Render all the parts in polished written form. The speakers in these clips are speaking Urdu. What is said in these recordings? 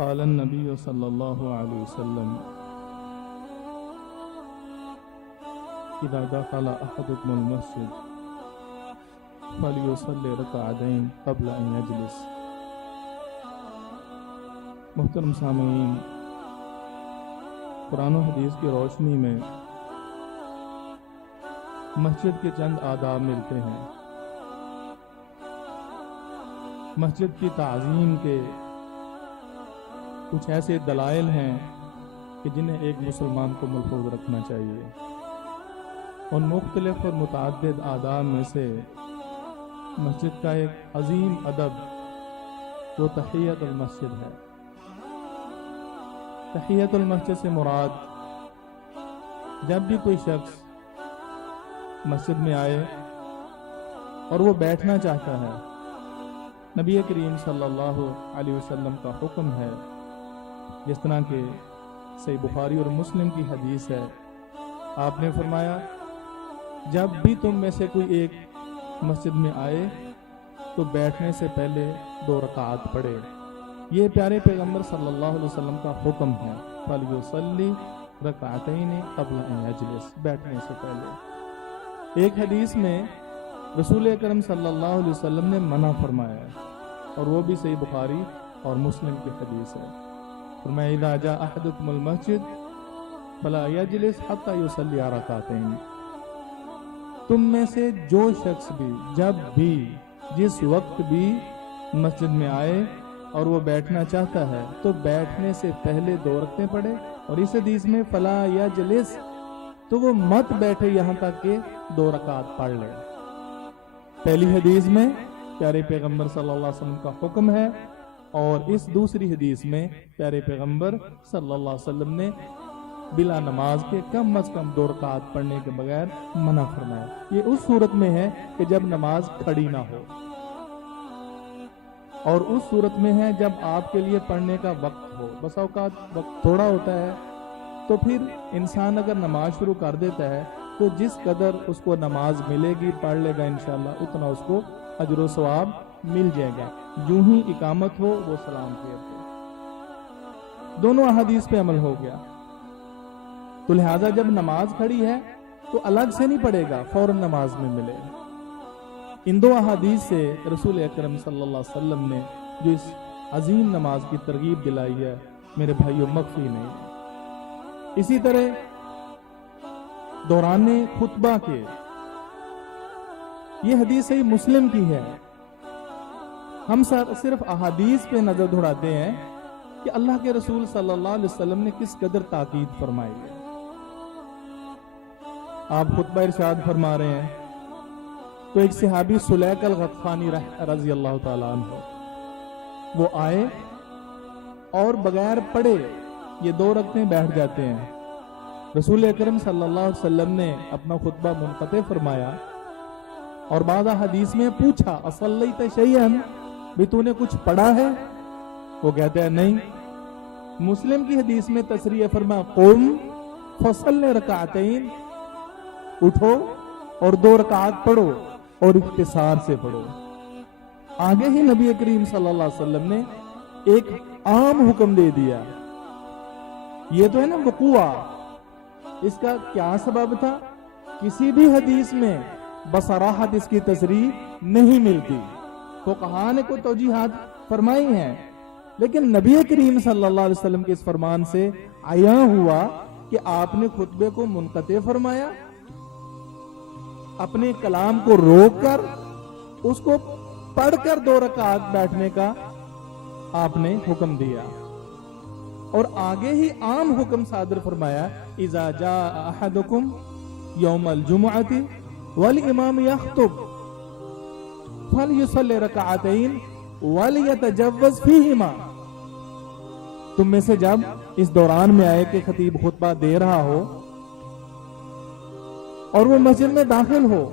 قال النبي صلى الله عليه وسلم إذا دخل أحدكم المسجد فليصلي ركعتين قبل أن يجلس. محترم سامعین، قرآن و حدیث کی روشنی میں مسجد کے چند آداب ملتے ہیں. مسجد کی تعظیم کے کچھ ایسے دلائل ہیں کہ جنہیں ایک مسلمان کو ملحوظ رکھنا چاہیے. ان مختلف اور متعدد آداب میں سے مسجد کا ایک عظیم ادب وہ تحیت المسجد ہے. تحیت المسجد سے مراد جب بھی کوئی شخص مسجد میں آئے اور وہ بیٹھنا چاہتا ہے، نبی کریم صلی اللہ علیہ وسلم کا حکم ہے، جس طرح کہ صحیح بخاری اور مسلم کی حدیث ہے. آپ نے فرمایا جب بھی تم میں سے کوئی ایک مسجد میں آئے تو بیٹھنے سے پہلے 2 رکعات پڑھے. یہ پیارے پیغمبر صلی اللہ علیہ وسلم کا حکم ہے. فَلْيُصَلِّ رَكَعَتَيْنِ قَبْلَ أَنْ يَجْلِسَ، بیٹھنے سے پہلے. ایک حدیث میں رسول اکرم صلی اللہ علیہ وسلم نے منع فرمایا ہے، اور وہ بھی صحیح بخاری اور مسلم کی حدیث ہے. فرمایا اذا جاء احدكم المسجد فلا يجلس حتى يصلي ركعتين. تم میں سے جو شخص بھی جب بھی جس وقت بھی مسجد میں آئے اور وہ بیٹھنا چاہتا ہے تو بیٹھنے سے پہلے 2 رکعتیں پڑھے. اور اس حدیث میں فلا یجلس، تو وہ مت بیٹھے یہاں تک کہ 2 رکعات پڑھ لے. پہلی حدیث میں پیارے پیغمبر صلی اللہ علیہ وسلم کا حکم ہے، اور اس دوسری حدیث میں پیارے پیغمبر صلی اللہ علیہ وسلم نے بلا نماز کے کم از کم 2 رکعات پڑھنے کے بغیر منع فرمایا. یہ اس صورت میں ہے کہ جب نماز کھڑی نہ ہو، اور اس صورت میں ہے جب آپ کے لیے پڑھنے کا وقت ہو. بس اوقات وقت تھوڑا ہوتا ہے تو پھر انسان اگر نماز شروع کر دیتا ہے تو جس قدر اس کو نماز ملے گی پڑھ لے گا انشاءاللہ، اتنا اس کو اجر و ثواب مل جائے گا. یوں ہی اقامت ہو وہ سلام پھیر دے. دونوں احادیث پہ عمل ہو گیا. تو لہذا جب نماز کھڑی ہے تو الگ سے نہیں پڑھے گا، فوراً نماز میں ملے. ان 2 احادیث سے رسول اکرم صلی اللہ علیہ وسلم نے جو اس عظیم نماز کی ترغیب دلائی ہے میرے بھائیوں، مخفی نہیں. اسی طرح دوران خطبہ کے یہ حدیث صحیح مسلم کی ہے. ہم صرف احادیث پہ نظر دوڑاتے ہیں کہ اللہ کے رسول صلی اللہ علیہ وسلم نے کس قدر تاکید فرمائی ہے. آپ خطبہ ارشاد فرما رہے ہیں تو ایک صحابی سلیق الغطفانی رضی اللہ تعالیٰ عنہ وہ آئے اور بغیر پڑھے یہ 2 رکعتیں بیٹھ جاتے ہیں. رسول اکرم صلی اللہ علیہ وسلم نے اپنا خطبہ منقطع فرمایا اور بعض حدیث میں پوچھا اصلیت شیئن، بھی تو نے کچھ پڑھا ہے؟ وہ کہتے ہیں نہیں. مسلم کی حدیث میں تصریح فرما قم فصلی رکعتین، اٹھو اور 2 رکعات پڑھو اور اختصار سے پڑھو. آگے ہی نبی کریم صلی اللہ علیہ وسلم نے ایک عام حکم دے دیا. یہ تو ہے نا وقوع. اس کا کیا سبب تھا؟ کسی بھی حدیث میں بصراحت اس کی تصریح نہیں ملتی. فقہاء نے کوئی توجیحات فرمائی ہیں، لیکن نبی کریم صلی اللہ علیہ وسلم کے اس فرمان سے عیاں ہوا کہ آپ نے خطبے کو منقطع فرمایا، اپنے کلام کو روک کر اس کو پڑھ کر 2 رکعات بیٹھنے کا آپ نے حکم دیا. اور آگے ہی عام حکم صادر فرمایا اذا جاء احدکم یوم الجمعۃ والامام یخطب فلیصلی رکعتین ولیتجوز فیہما. تم میں سے جب اس دوران میں آئے کہ خطیب خطبہ دے رہا ہو اور وہ مسجد میں داخل ہو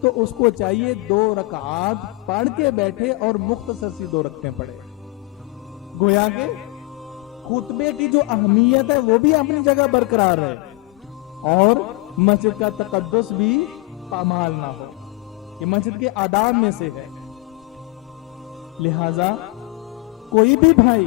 تو اس کو چاہیے 2 رکعات پڑھ کے بیٹھے اور مختصر سی 2 رکعتیں پڑھے. گویا کہ خطبے کی جو اہمیت ہے وہ بھی اپنی جگہ برقرار ہے اور مسجد کا تقدس بھی پامال نہ ہو. یہ مسجد کے آداب میں سے ہے. لہذا کوئی بھی بھائی